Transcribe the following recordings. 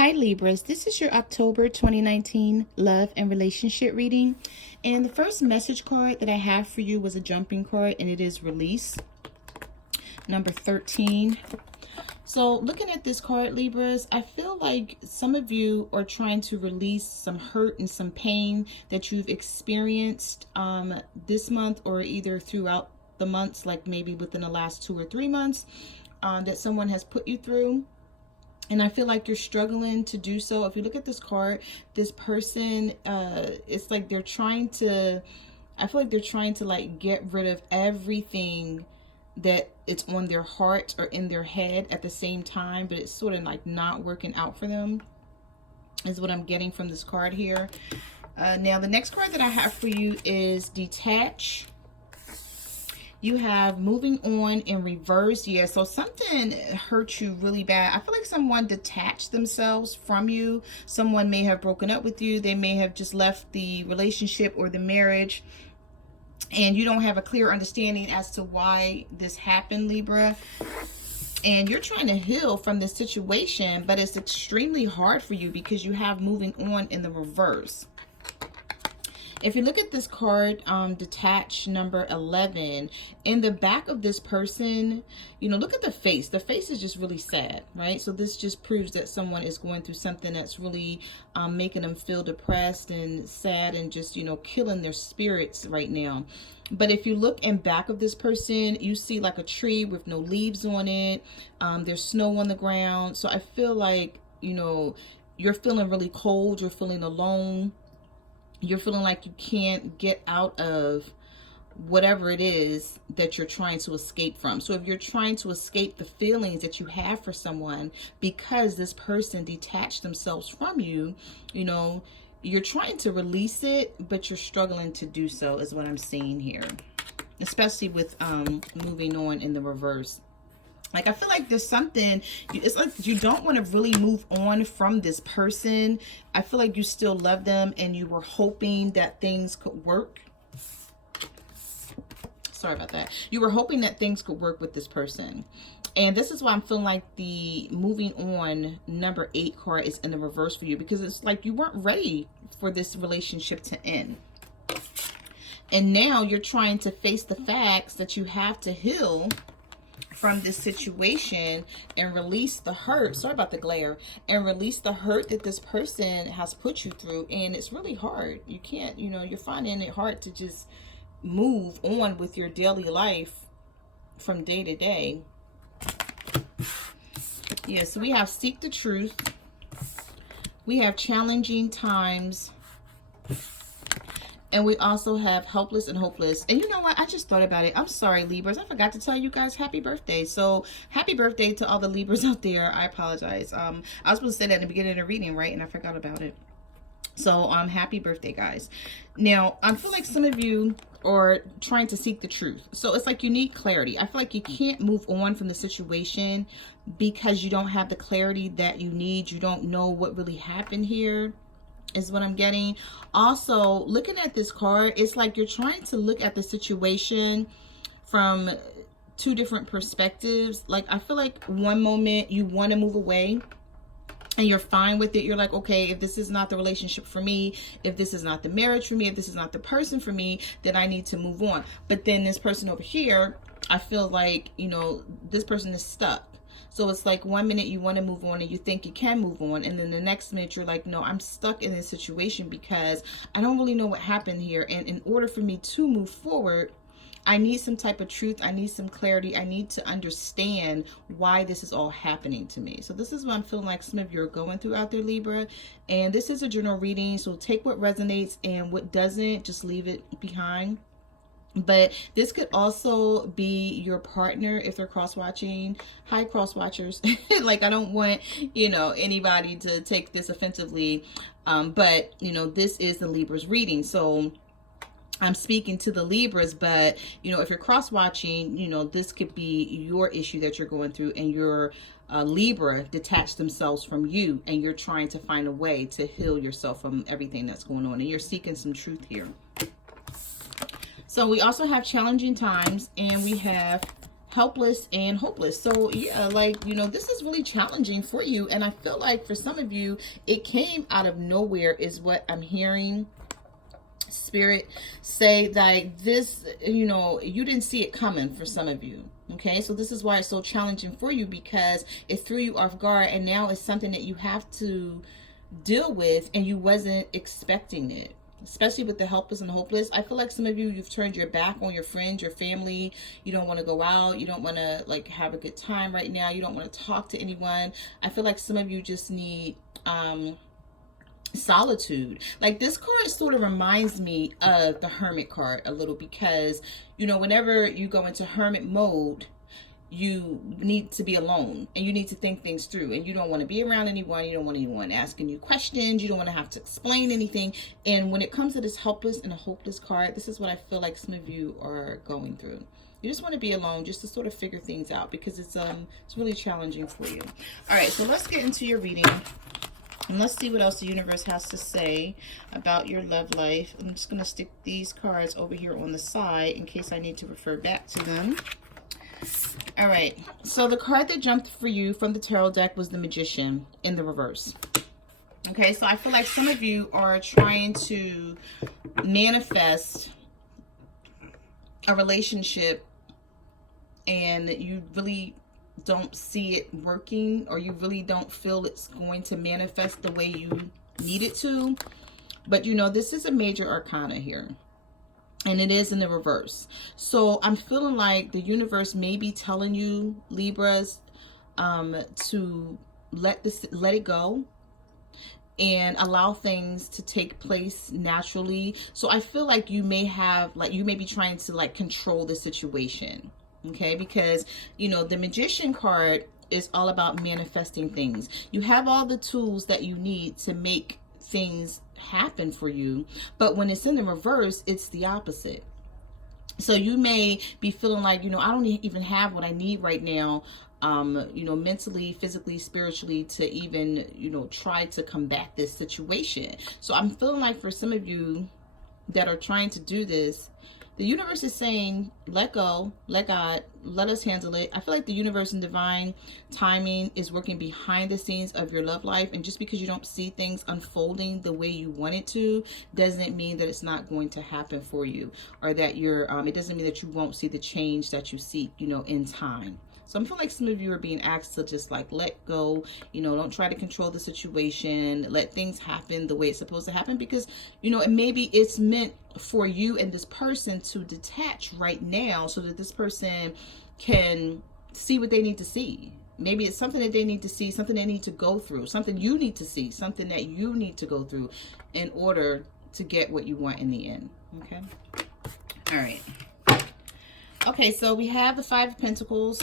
Hi Libras, this is your October 2019 love and relationship reading. And the first message card that I have for you was a jumping card, and it is release, number 13. So looking at this card, Libras, I feel like some of you are trying to release some hurt and some pain that you've experienced this month, or either throughout the months, like maybe within the last 2 or 3 months, that someone has put you through. And I feel like you're struggling to do so. If you look at this card, this person, it's like they're trying to, I feel like they're trying to like get rid of everything that it's on their heart or in their head at the same time, but it's sort of like not working out for them, is what I'm getting from this card here. Now, the next card that I have for you is detach. You have moving on in reverse. Yeah, so something hurt you really bad. I feel like someone detached themselves from you. Someone may have broken up with you. They may have just left the relationship or the marriage, and you don't have a clear understanding as to why this happened, Libra. And you're trying to heal from this situation, but it's extremely hard for you because you have moving on in the reverse. If you look at this card, detach, number 11, in the back of this person, you know, look at the face. The face is just really sad, right? So this just proves that someone is going through something that's really making them feel depressed and sad and just, you know, killing their spirits right now. But if you look in back of this person, you see like a tree with no leaves on it. There's snow on the ground. So I feel like, you know, you're feeling really cold. You're feeling alone. You're feeling like you can't get out of whatever it is that you're trying to escape from. So if you're trying to escape the feelings that you have for someone because this person detached themselves from you, you know, you're trying to release it, but you're struggling to do so, is what I'm seeing here. Especially with moving on in the reverse. Like, I feel like there's something, it's like you don't want to really move on from this person. I feel like you still love them and you were hoping that things could work. Sorry about that. You were hoping that things could work with this person. And this is why I'm feeling like the moving on number 8 card is in the reverse for you, because it's like you weren't ready for this relationship to end. And now you're trying to face the facts that you have to heal from this situation and release the hurt. Sorry about the glare. And release the hurt that this person has put you through. And it's really hard. You can't, you know, you're finding it hard to just move on with your daily life from day to day. Yeah, so we have seek the truth. We have challenging times. And we also have helpless and hopeless. And you know what? I just thought about it. I'm sorry, Libras. I forgot to tell you guys happy birthday. So happy birthday to all the Libras out there. I apologize. I was supposed to say that in the beginning of the reading, right? And I forgot about it. So happy birthday, guys. Now, I feel like some of you are trying to seek the truth. So it's like you need clarity. I feel like you can't move on from the situation because you don't have the clarity that you need. You don't know what really happened here, is what I'm getting. Also, looking at this card, it's like you're trying to look at the situation from 2 different perspectives. Like, I feel like one moment you want to move away and you're fine with it. You're like, okay, if this is not the relationship for me, if this is not the marriage for me, if this is not the person for me, then I need to move on. But then this person over here, I feel like, you know, this person is stuck. So it's like one minute you want to move on and you think you can move on. And then the next minute you're like, no, I'm stuck in this situation because I don't really know what happened here. And in order for me to move forward, I need some type of truth. I need some clarity. I need to understand why this is all happening to me. So this is what I'm feeling like some of you are going through out there, Libra. And this is a general reading. So take what resonates and what doesn't, just leave it behind. But this could also be your partner if they're cross-watching. Hi, cross-watchers. Like, I don't want, you know, anybody to take this offensively. But, you know, this is the Libra's reading. So I'm speaking to the Libras, but, you know, if you're cross-watching, you know, this could be your issue that you're going through, and your Libra detached themselves from you, and you're trying to find a way to heal yourself from everything that's going on, and you're seeking some truth here. So we also have challenging times, and we have helpless and hopeless. So yeah, like, you know, this is really challenging for you. And I feel like for some of you, it came out of nowhere is what I'm hearing Spirit say. Like this, you know, you didn't see it coming for some of you. Okay, so this is why it's so challenging for you, because it threw you off guard, and now it's something that you have to deal with, and you wasn't expecting it. Especially with the helpless and hopeless. I feel like some of you, you've turned your back on your friends, your family. You don't want to go out. You don't want to like have a good time right now. You don't want to talk to anyone. I feel like some of you just need solitude. Like this card sort of reminds me of the Hermit card a little, because, you know, whenever you go into hermit mode, you need to be alone and you need to think things through, and you don't want to be around anyone. You don't want anyone asking you questions. You don't want to have to explain anything. And when it comes to this helpless and a hopeless card, this is what I feel like some of you are going through. You just want to be alone, just to sort of figure things out, because it's really challenging for you. All right, so let's get into your reading. And let's see what else the universe has to say about your love life. I'm just going to stick these cards over here on the side in case I need to refer back to them. All right, so the card that jumped for you from the tarot deck was the Magician in the reverse. Okay, so I feel like some of you are trying to manifest a relationship and you really don't see it working, or you really don't feel it's going to manifest the way you need it to. But you know, this is a major arcana here, and it is in the reverse. So I'm feeling like the universe may be telling you, Libras, to let it go and allow things to take place naturally. So I feel like you may be trying to like control the situation. Okay, because, you know, the Magician card is all about manifesting things. You have all the tools that you need to make things happen for you, but when it's in the reverse, it's the opposite. So you may be feeling like, you know, I don't even have what I need right now, you know, mentally, physically, spiritually, to even, you know, try to combat this situation. So I'm feeling like for some of you that are trying to do this, the universe is saying, let go, let God, let us handle it. I feel like the universe and divine timing is working behind the scenes of your love life. And just because you don't see things unfolding the way you want it to, doesn't mean that it's not going to happen for you, or that it doesn't mean that you won't see the change that you seek, you know, in time. So I'm feeling like some of you are being asked to just like let go, you know, don't try to control the situation, let things happen the way it's supposed to happen, because, you know, and maybe it's meant for you and this person to detach right now so that this person can see what they need to see. Maybe it's something that they need to see, something they need to go through, something you need to see, something that you need to go through in order to get what you want in the end. Okay. All right. Okay. So we have the Five of Pentacles.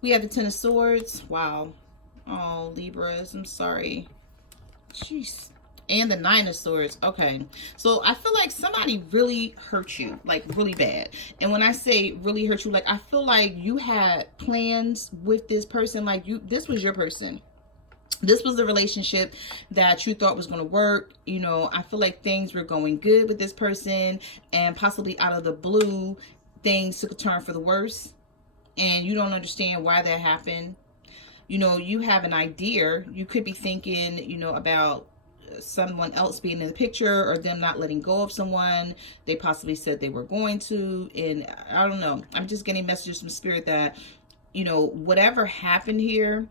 We have the Ten of Swords. Wow. Oh, Libras, I'm sorry. Jeez. And the Nine of Swords. Okay. So I feel like somebody really hurt you, like really bad. And when I say really hurt you, like I feel like you had plans with this person. Like this was your person. This was the relationship that you thought was going to work. You know, I feel like things were going good with this person, and possibly out of the blue, things took a turn for the worse. And you don't understand why that happened. You know, you have an idea. You could be thinking, you know, about someone else being in the picture, or them not letting go of someone they possibly said they were going to. And I don't know. I'm just getting messages from Spirit that, you know, whatever happened here,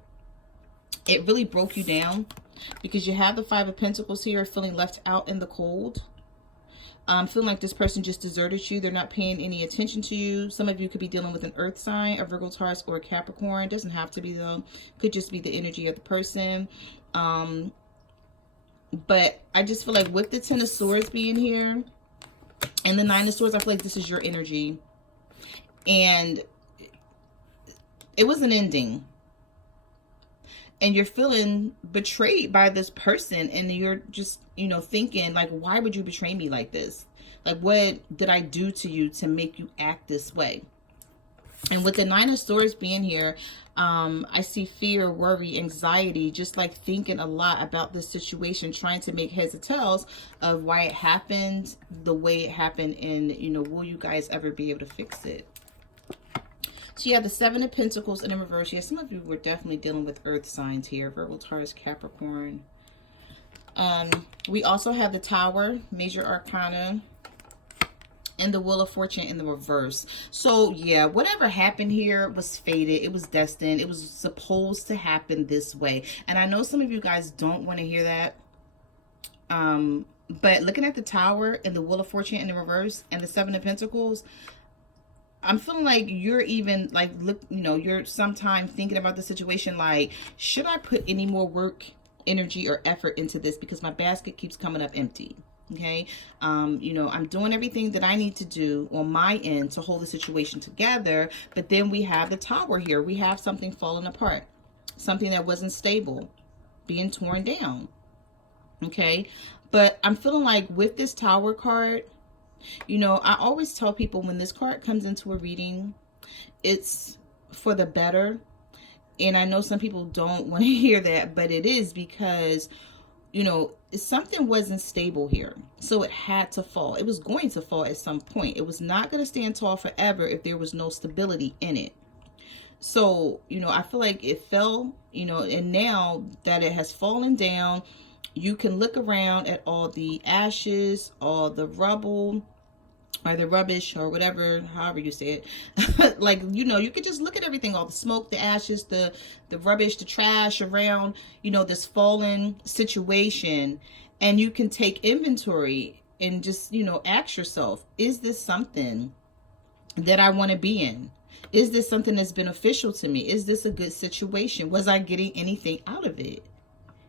it really broke you down, because you have the Five of Pentacles here, feeling left out in the cold. Feeling like this person just deserted you. They're not paying any attention to you. Some of you could be dealing with an earth sign, a Virgo, Taurus, or a Capricorn. Doesn't have to be though. Could just be the energy of the person. But I just feel like with the Ten of Swords being here and the Nine of Swords, I feel like this is your energy. And it was an ending. And you're feeling betrayed by this person, and you're just, you know, thinking like, why would you betray me like this? Like, what did I do to you to make you act this way? And with the Nine of Swords being here, I see fear, worry, anxiety, just like thinking a lot about this situation, trying to make heads or tails of why it happened the way it happened, and, you know, will you guys ever be able to fix it? So you have the Seven of Pentacles in the reverse. Yeah, some of you were definitely dealing with earth signs here. Virgo, Taurus, Capricorn. We also have the Tower, Major Arcana, and the Wheel of Fortune in the reverse. So yeah, whatever happened here was fated. It was destined. It was supposed to happen this way. And I know some of you guys don't want to hear that. But looking at the Tower and the Wheel of Fortune in the reverse and the Seven of Pentacles, I'm feeling like you're even like, look, you know, you're sometime thinking about the situation like, should I put any more work, energy, or effort into this because my basket keeps coming up empty? Okay, you know, I'm doing everything that I need to do on my end to hold the situation together, but then we have the Tower here. We have something falling apart, something that wasn't stable, being torn down. Okay, but I'm feeling like with this Tower card, you know, I always tell people when this card comes into a reading, it's for the better. And I know some people don't want to hear that, but it is because, you know, something wasn't stable here. So it had to fall. It was going to fall at some point. It was not going to stand tall forever if there was no stability in it. So, you know, I feel like it fell, you know, and now that it has fallen down, you can look around at all the ashes, all the rubble, or the rubbish, or whatever, however you say it. Like, you know, you could just look at everything, all the smoke, the ashes, the rubbish, the trash around, you know, this fallen situation, and you can take inventory and just, you know, ask yourself, is this something that I want to be in? Is this something that's beneficial to me? Is this a good situation? Was I getting anything out of it?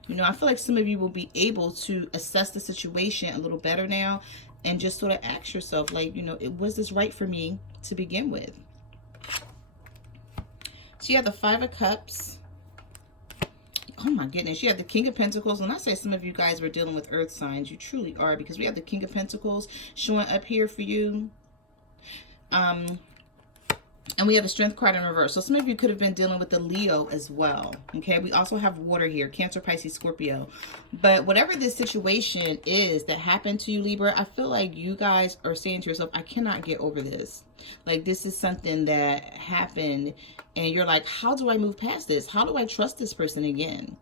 You know, I feel like some of you will be able to assess the situation a little better now and just sort of ask yourself, like, you know, was this right for me to begin with? So you have the Five of Cups. Oh my goodness. You have the King of Pentacles. When I say some of you guys were dealing with earth signs, you truly are, because we have the King of Pentacles showing up here for you. And we have a Strength card in reverse. So some of you could have been dealing with the Leo as well. Okay, we also have water here, Cancer, Pisces, Scorpio. But whatever this situation is that happened to you, Libra, I feel like you guys are saying to yourself, I cannot get over this. Like, this is something that happened and you're like, how do I move past this? How do I trust this person again?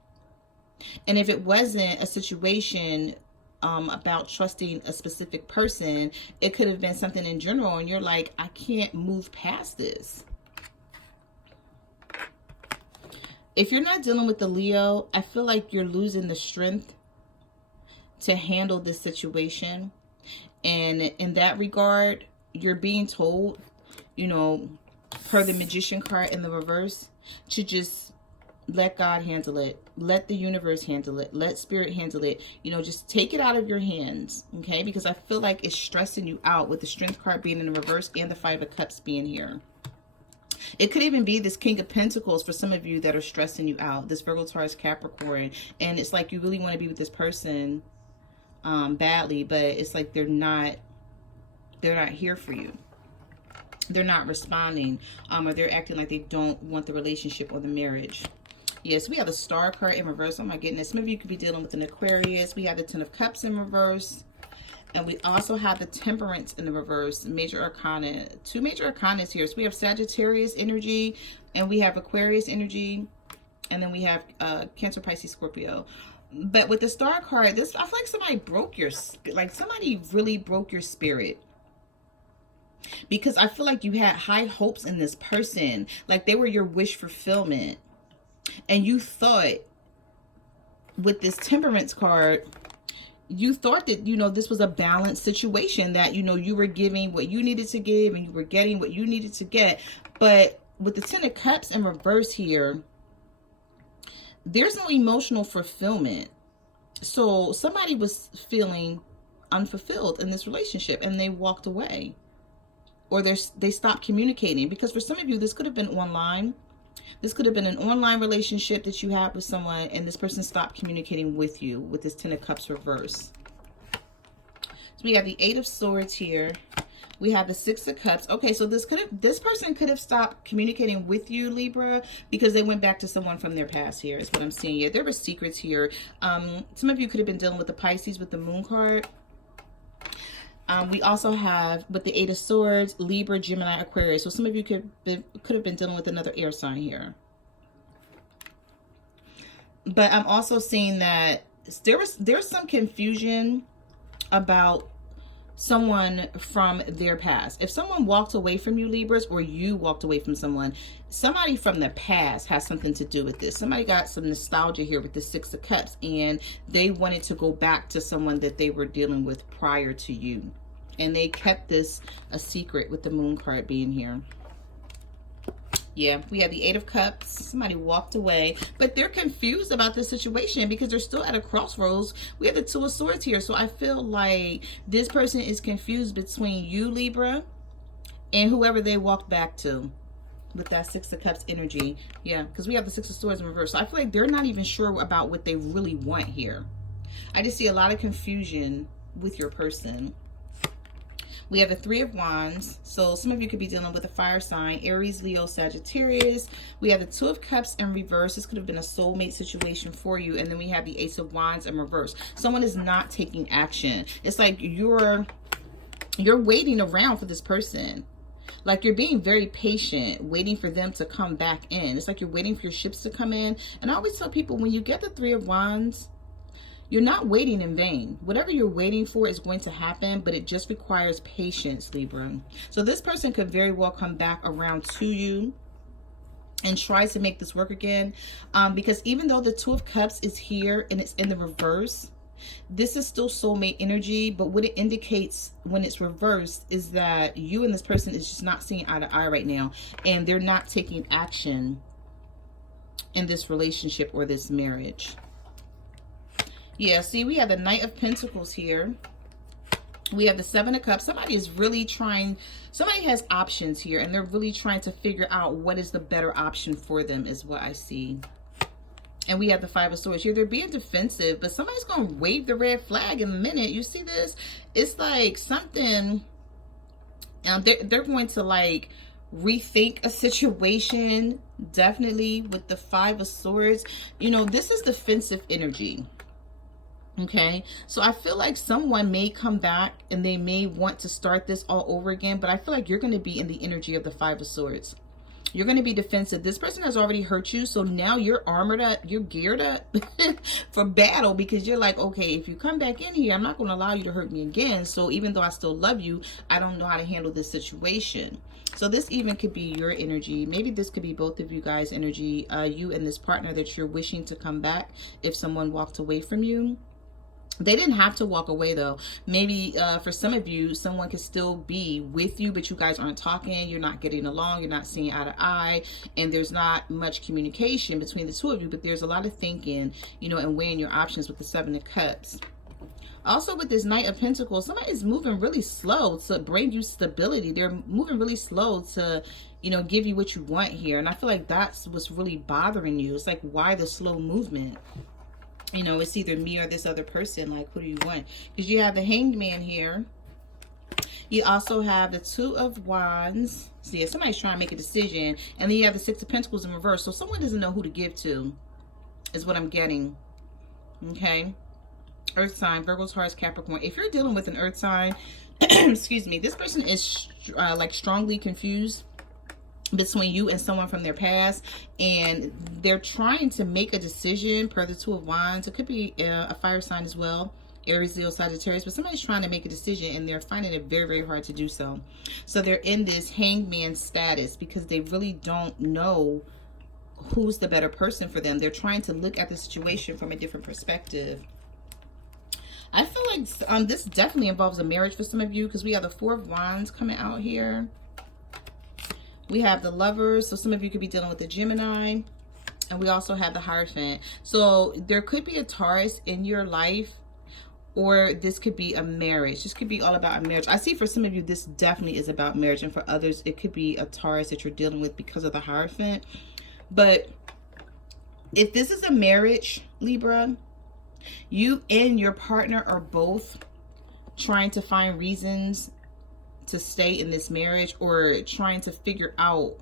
And if it wasn't a situation about trusting a specific person, it could have been something in general, and you're like, I can't move past this. If you're not dealing with the Leo, I feel like you're losing the strength to handle this situation. And in that regard, you're being told, you know, per the Magician card in the reverse, to just let God handle it. Let the universe handle it. Let spirit handle it. You know, just take it out of your hands, okay? Because I feel like it's stressing you out with the Strength card being in the reverse and the Five of Cups being here. It could even be this King of Pentacles for some of you that are stressing you out. This Virgo, Taurus, Capricorn. And it's like you really want to be with this person badly, but it's like they're not here for you. They're not responding, or they're acting like they don't want the relationship or the marriage. Yes, we have the Star card in reverse. Oh my goodness. Some of you could be dealing with an Aquarius. We have the Ten of Cups in reverse. And we also have the Temperance in the reverse. Major Arcana. Two major arcanas here. So we have Sagittarius energy and we have Aquarius energy. And then we have Cancer, Pisces, Scorpio. But with the Star card, this, I feel like somebody broke your, like somebody really broke your spirit. Because I feel like you had high hopes in this person. Like they were your wish fulfillment. And you thought with this Temperance card, you thought that, you know, this was a balanced situation, that, you know, you were giving what you needed to give and you were getting what you needed to get. But with the Ten of Cups in reverse here, there's no emotional fulfillment. So somebody was feeling unfulfilled in this relationship and they walked away, or they stopped communicating. Because for some of you, this could have been online. This could have been an online relationship that you had with someone and this person stopped communicating with you with this Ten of Cups reverse. So we have the Eight of Swords here. We have the Six of Cups. Okay, so this person could have stopped communicating with you, Libra, because they went back to someone from their past here, is what I'm seeing. Yeah, there were secrets here. Some of you could have been dealing with the Pisces with the Moon card. We also have, with the Eight of Swords, Libra, Gemini, Aquarius. So some of you could have been dealing with another air sign here. But I'm also seeing that there's some confusion about someone from their past. If someone walked away from you, Libras, or you walked away from someone, somebody from the past has something to do with this. Somebody got some nostalgia here with the Six of Cups, and they wanted to go back to someone that they were dealing with prior to you. And they kept this a secret with the Moon card being here. Yeah, we have the Eight of Cups. Somebody walked away, but they're confused about this situation because they're still at a crossroads. We have the Two of Swords here. So I feel like this person is confused between you, Libra, and whoever they walked back to with that Six of Cups energy. Yeah, because we have the Six of Swords in reverse. So I feel like they're not even sure about what they really want here. I just see a lot of confusion with your person. We have the Three of Wands. So some of you could be dealing with a fire sign, Aries, Leo, Sagittarius. We have the Two of Cups in reverse. This could have been a soulmate situation for you. And then we have the Ace of Wands in reverse. Someone is not taking action. It's like you're waiting around for this person. Like you're being very patient, waiting for them to come back in. It's like you're waiting for your ships to come in. And I always tell people, when you get the Three of Wands, you're not waiting in vain. Whatever you're waiting for is going to happen, but it just requires patience, Libra. So this person could very well come back around to you and try to make this work again. Because even though the Two of Cups is here and it's in the reverse, this is still soulmate energy. But what it indicates when it's reversed is that you and this person is just not seeing eye to eye right now. And they're not taking action in this relationship or this marriage. Yeah, see, we have the Knight of Pentacles here. We have the Seven of Cups. Somebody is really trying, somebody has options here, and they're really trying to figure out what is the better option for them, is what I see. And we have the Five of Swords here. They're being defensive, but somebody's going to wave the red flag in a minute. You see this? It's like something, they're going to like rethink a situation, definitely, with the Five of Swords. You know, this is defensive energy. Okay, so I feel like someone may come back and they may want to start this all over again, but I feel like you're going to be in the energy of the Five of Swords. You're going to be defensive. This person has already hurt you, so now you're armored up, you're geared up for battle, because you're like, okay, if you come back in here, I'm not going to allow you to hurt me again. So even though I still love you, I don't know how to handle this situation. So this even could be your energy. Maybe this could be both of you guys' energy, you and this partner that you're wishing to come back if someone walked away from you. They didn't have to walk away, though. Maybe for some of you, someone could still be with you, but you guys aren't talking. You're not getting along. You're not seeing eye to eye. And there's not much communication between the two of you. But there's a lot of thinking, you know, and weighing your options with the Seven of Cups. Also, with this Knight of Pentacles, somebody's moving really slow to bring you stability. They're moving really slow to, you know, give you what you want here. And I feel like that's what's really bothering you. It's like, why the slow movement? You know, it's either me or this other person. Like, who do you want? Because you have the Hanged Man here. You also have the Two of Wands. See, if somebody's trying to make a decision. And then you have the Six of Pentacles in reverse. So someone doesn't know who to give to, is what I'm getting. Okay. Earth sign, Virgo, Taurus, Capricorn. If you're dealing with an earth sign, excuse me, this person is like strongly confused between you and someone from their past, and they're trying to make a decision per the Two of Wands. It could be a fire sign as well, Aries, Leo, Sagittarius, but somebody's trying to make a decision and they're finding it very, very hard to do so. So they're in this hangman status because they really don't know who's the better person for them. They're trying to look at the situation from a different perspective. I feel like this definitely involves a marriage for some of you, because we have the Four of Wands coming out here. We have the Lovers, so some of you could be dealing with the Gemini. And we also have the Hierophant. So there could be a Taurus in your life, or this could be a marriage. This could be all about a marriage. I see for some of you, this definitely is about marriage. And for others, it could be a Taurus that you're dealing with because of the Hierophant. But if this is a marriage, Libra, you and your partner are both trying to find reasons to stay in this marriage, or trying to figure out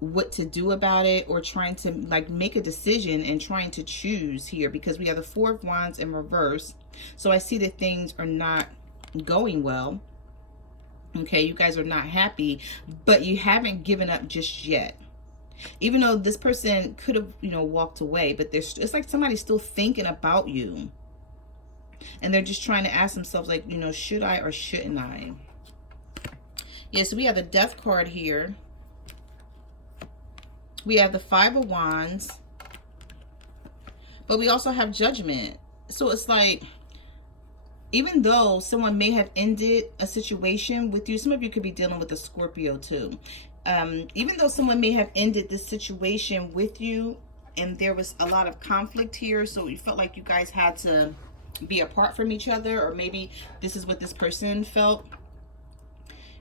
what to do about it, or trying to like make a decision and trying to choose here, because we have the Four of Wands in reverse. So I see that things are not going well. Okay, you guys are not happy, but you haven't given up just yet. Even though this person could have, you know, walked away, but it's like somebody's still thinking about you. And they're just trying to ask themselves, like, you know, should I or shouldn't I? Yeah, so we have the Death card here. We have the Five of Wands. But we also have Judgment. So it's like, even though someone may have ended a situation with you, some of you could be dealing with a Scorpio too. Even though someone may have ended this situation with you, and there was a lot of conflict here, so you felt like you guys had to be apart from each other, or maybe this is what this person felt.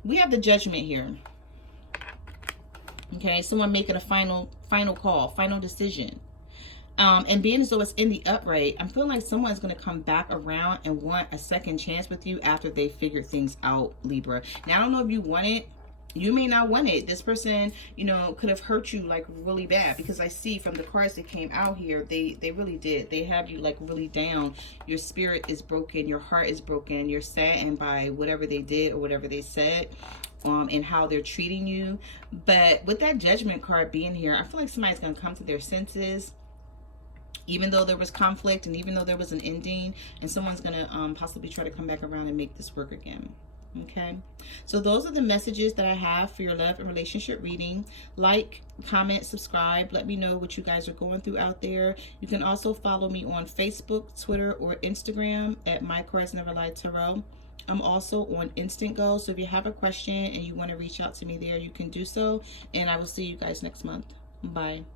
We have the Judgment here. Okay, someone making a final call, final decision. And being as though it's in the upright, I'm feeling like someone's going to come back around and want a second chance with you after they figured things out, Libra. Now, I don't know if you want it. You may not want it. This person, you know, could have hurt you like really bad, because I see from the cards that came out here, they really did. They have you like really down. Your spirit is broken. Your heart is broken. You're saddened by whatever they did or whatever they said, and how they're treating you. But with that Judgment card being here, I feel like somebody's going to come to their senses, even though there was conflict and even though there was an ending, and someone's going to possibly try to come back around and make this work again. Okay, so those are the messages that I have for your love and relationship reading. Like, comment, subscribe. Let me know what you guys are going through out there. You can also follow me on Facebook, Twitter, or Instagram at My Cards Never Lie Tarot. I'm also on Instant Go, so if you have a question and you want to reach out to me there, you can do so. And I will see you guys next month. Bye.